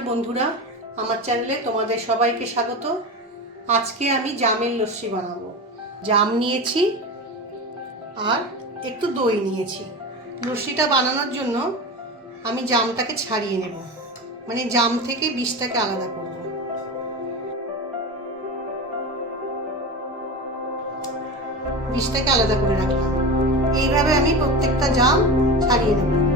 বন্ধুরা, আমার চ্যানেলে তোমাদের সবাইকে স্বাগত। আজকে আমি জামের লস্যি বানাবো। জাম নিয়েছি আর একটু দই নিয়েছি। লস্যিটা বানানোর জন্য আমি জামটাকে ছাড়িয়ে নেব। মানে জাম থেকে বিষটাকে আলাদা করব। বিষটাকে আলাদা করে রাখলাম। এইভাবে আমি প্রত্যেকটা জাম ছাড়িয়ে নেব।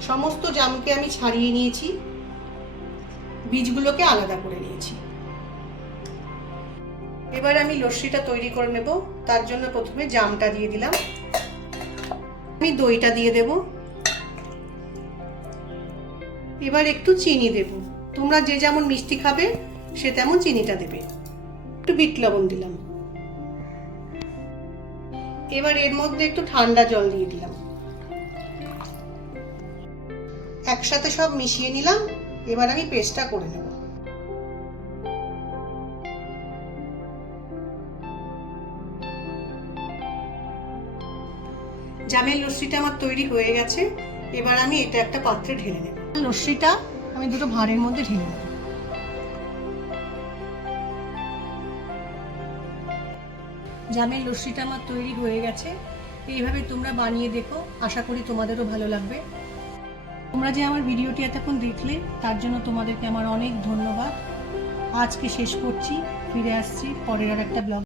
সমস্ত জামকে আমি ছাড়িয়ে নিয়েছি। বীজগুলোকে আলাদা করে নিয়েছি। এবার আমি লস্যিটা তৈরি করে নেব। তার জন্য প্রথমে জামটা দিয়ে দিলাম। আমি দইটা দিয়ে দেব। এবার একটু চিনি দেব। তোমরা যে যেমন মিষ্টি খাবে, সে তেমন চিনিটা দেবে। একটু বিট লবণ দিলাম। এবার এর মধ্যে একটু ঠান্ডা জল দিয়ে দিলাম। একসাথে সব মিশিয়ে নিলাম, এবার আমি পেস্টটা করে নেব। জামের লস্যিটা আমার তৈরি হয়ে গেছে, এবার আমি এটা একটা পাত্রে ঢেলে নেব। লস্যিটা আমি দুটো ভাঁড়ের মধ্যে ঢেলে নেব। জামের লস্যিটা আমার তৈরি হয়ে গেছে, এইভাবে তোমরা বানিয়ে দেখো, আশা করি তোমাদেরও ভালো লাগবে। তোমরা যে আমার ভিডিওটি এতক্ষণ দেখলে, তার জন্য তোমাদেরকে আমার অনেক ধন্যবাদ। আজকে শেষ করছি, ফিরে আসছি পরের আর একটা ব্লগ